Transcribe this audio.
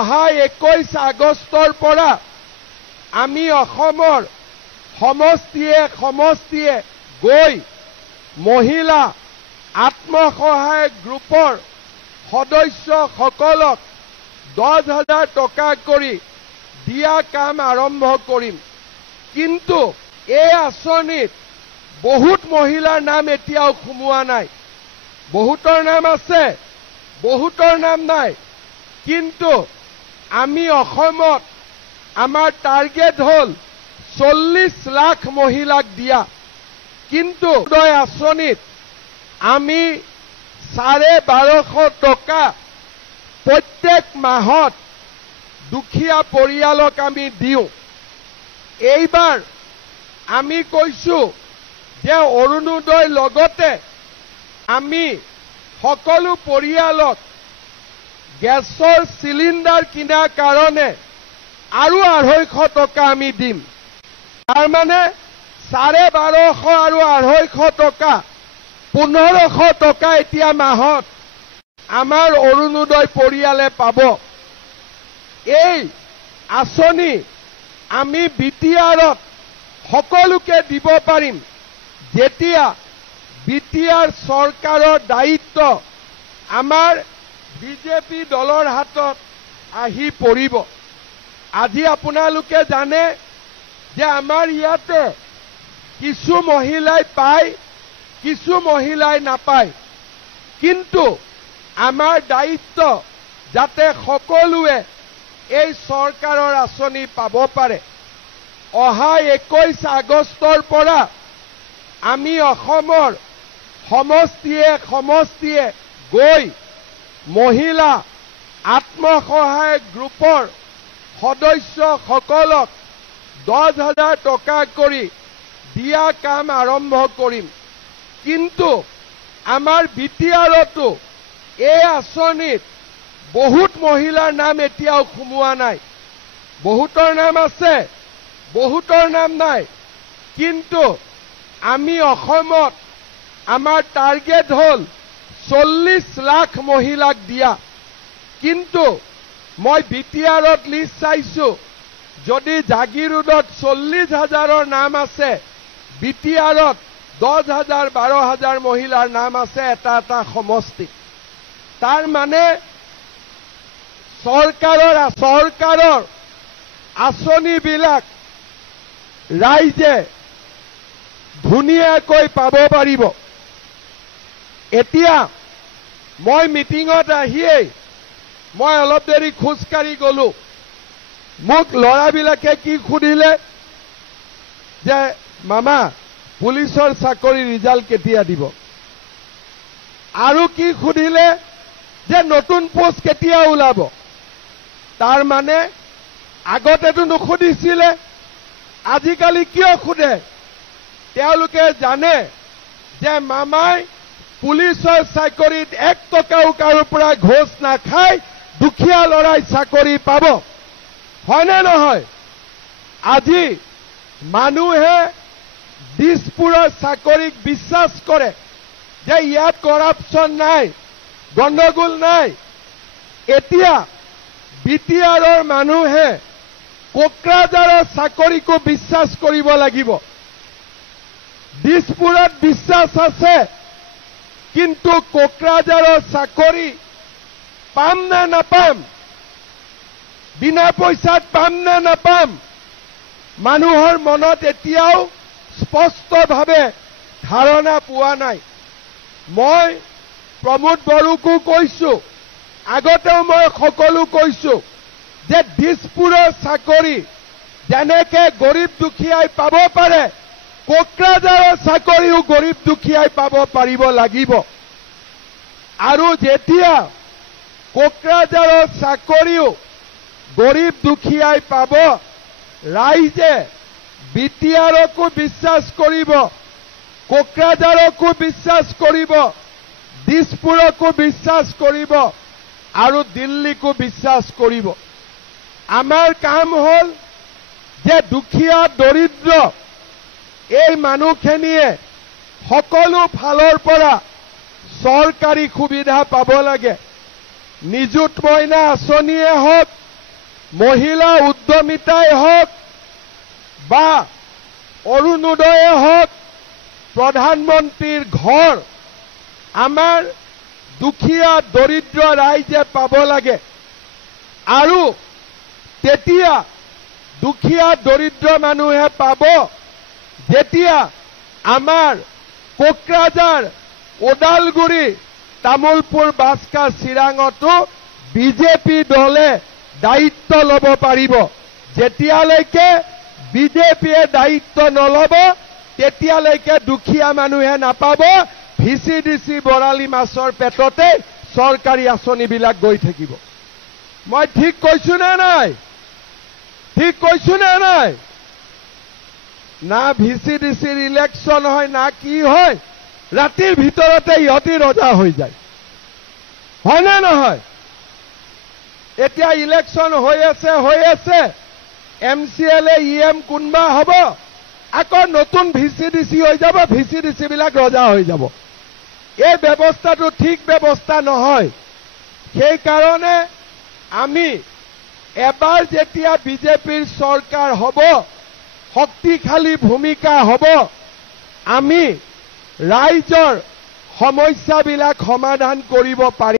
21 আগষ্টৰ পৰা আমি অসমৰ সমষ্টিয়ে গৈ মহিলা আত্মসহায়ক গ্ৰুপৰ সদস্যসকলক 10,000 টকা কৰি দিয়া কাম আৰম্ভ কৰিম। কিন্তু এই আঁচনিত বহুত মহিলাৰ নাম এতিয়াও সোমোৱা নাই। বহুতৰ নাম আছে, বহুতৰ নাম নাই। কিন্তু আমি অসমত আমাৰ টাৰ্গেট হল 40 লাখ মহিলাক দিয়া। কিন্তু এই আঁচনিত আমি 1250 টকা প্ৰত্যেক মাহত দুখীয়া পৰিয়ালক আমি দিওঁ। এইবাৰ আমি কৈছো যে অৰুণোদয় লগতে আমি সকলো পৰিয়ালক গেছৰ চিলিণ্ডাৰ কিনাৰ কাৰণে আৰু 250 টকা আমি দিম। তাৰ মানে 1250 আৰু 250 টকা 1500 টকা এতিয়া মাহত আমাৰ অৰুণোদয় পৰিয়ালে পাব। এই আঁচনি আমি বিটিআৰত সকলোকে দিব পাৰিম যেতিয়া বিটিআৰ চৰকাৰৰ দায়িত্ব আমাৰ বিজেপি দলৰ হাতত আহি পৰিব। আজি আপোনালোকে জানে যে আমাৰ ইয়াতে কিছু মহিলাই পায়, কিছু মহিলাই নাপায়। কিন্তু আমাৰ দায়িত্ব যাতে সকলোৱে এই চৰকাৰৰ আঁচনি পাব পাৰে। অহা 21 আগষ্টৰ পৰা আমি অসমৰ সমষ্টিয়ে গৈ মহিলা আত্মসহায়ক গ্ৰুপৰ সদস্যসকলক 10,000 টকা কৰি দিয়া কাম আৰম্ভ কৰিম। কিন্তু আমাৰ বিটিআৰতো এই আঁচনিত বহুত মহিলাৰ নাম এতিয়াও সোমোৱা নাই। বহুতৰ নাম আছে, বহুতৰ নাম নাই। কিন্তু আমি অসমত আমাৰ টাৰ্গেট হল 40 লাখ মহিলাক দিয়া। কিন্তু মই বিটিআৰত লিষ্ট চাইছো, যদি জাগিৰোডত 40,000ৰ নাম আছে, বিটিআৰত 10,000 12,000 মহিলাৰ নাম আছে এটা সমষ্টি। তাৰ মানে চৰকাৰৰ আঁচনিবিলাক ৰাইজে ধুনীয়াকৈ পাব পাৰিব। এতিয়া মই মিটিঙত আহিয়েই মই অলপ দেৰি খোজকাঢ়ি গলো। মোক ল'ৰাবিলাকে কি সুধিলে যে মামা পুলিচৰ চাকৰি ৰিজাল্ট কেতিয়া দিব, আৰু কি সুধিলে যে নতুন পোষ্ট কেতিয়া ওলাব। তাৰ মানে আগতেতো নুসুধিছিলে, আজিকালি কিয় সোধে? তেওঁলোকে জানে যে মামাই পুলিচৰ চাকৰিত 1 টকাও কাৰো পৰা ঘোষ নাখায়, দুখীয়া লৰাই চাকৰি পাব। হয়নে নহয়? আজি মানুহে দিছপুৰৰ চাকৰিক বিশ্বাস কৰে যে ইয়াত কৰাপশ্যন নাই, গণ্ডগোল নাই। এতিয়া বিটিআৰৰ মানুহে কোকৰাঝাৰৰ চাকৰিকো বিশ্বাস কৰিব লাগিব। দিছপুৰত বিশ্বাস আছে, কিন্তু কোকৰাঝাৰৰ চাকৰি পাম নে নাপাম, বিনা পইচাত পাম নে নাপাম, মানুহৰ মনত এতিয়াও স্পষ্টভাৱে ধাৰণা পোৱা নাই। মই প্ৰমোদ বড়োকো কৈছো, আগতেও মই সকলো কৈছো যে দিছপুৰৰ চাকৰি যেনেকে গৰীব দুখীয়াই পাব পাৰে, কোকৰাঝাৰৰ চাকৰিও গৰীব দুখীয়াই পাব পাৰিব লাগিব। আৰু যেতিয়া কোকৰাঝাৰৰ চাকৰিও গৰীব দুখীয়াই পাব, ৰাইজে বিটিআৰকো বিশ্বাস কৰিব, কোকৰাঝাৰকো বিশ্বাস কৰিব, দিছপুৰকো বিশ্বাস কৰিব, আৰু দিল্লীকো বিশ্বাস কৰিব। আমাৰ কাম হল যে দুখীয়া দৰিদ্ৰ এই মানুহখিনিয়ে সকলো ফালৰ পৰা চৰকাৰী সুবিধা পাব লাগে। নিযুত মইনা আঁচনিয়ে হওক, মহিলা উদ্যমিতাই হওক বা অৰুণোদয়ে হওক প্ৰধানমন্ত্ৰীৰ ঘৰ আমাৰ দুখীয়া দৰিদ্ৰ ৰাইজে পাব লাগে আৰু তেতিয়া দুখীয়া দৰিদ্ৰ মানুহে পাব যেতিয়া আমাৰ কোকৰাঝাৰ ওদালগুৰি তামুলপুৰ বাস্কা চিৰাঙতো বিজেপি দলে দায়িত্ব ল'ব পাৰিব যেতিয়ালৈকে বিজেপিয়ে দায়িত্ব নলব তেতিয়ালৈকে দুখীয়া মানুহে নাপাব ভিচিডিচি বৰালি মাছৰ পেটতে চৰকাৰী আঁচনিবিলাক গৈ থাকিব মই ঠিক কৈছো নে নাই ঠিক কৈছো নে নাই না ভিচিডিচিৰ ইলেকশ্যন হয় না কি হয় ৰাতিৰ ভিতৰতে ইহঁতি ৰজা হৈ যায় হয় নে নহয় এতিয়া ইলেকশ্যন হৈ আছে MCLA EM কোনবা হ'ব আকৌ নতুন ভিচিডিচি হৈ যাব ভিচিডিচি বিলাক ৰজা হৈ যাব এই ব্যৱস্থাটো ঠিক ব্যৱস্থা নহয় সেই কাৰণে আমি এবাৰ যেতিয়া বিজেপিৰ চৰকাৰ হ'ব শক্তিশালী ভূমিকা হ'ব আমি ৰাইজৰ সমস্যাবিলাক সমাধান কৰিব পাৰিম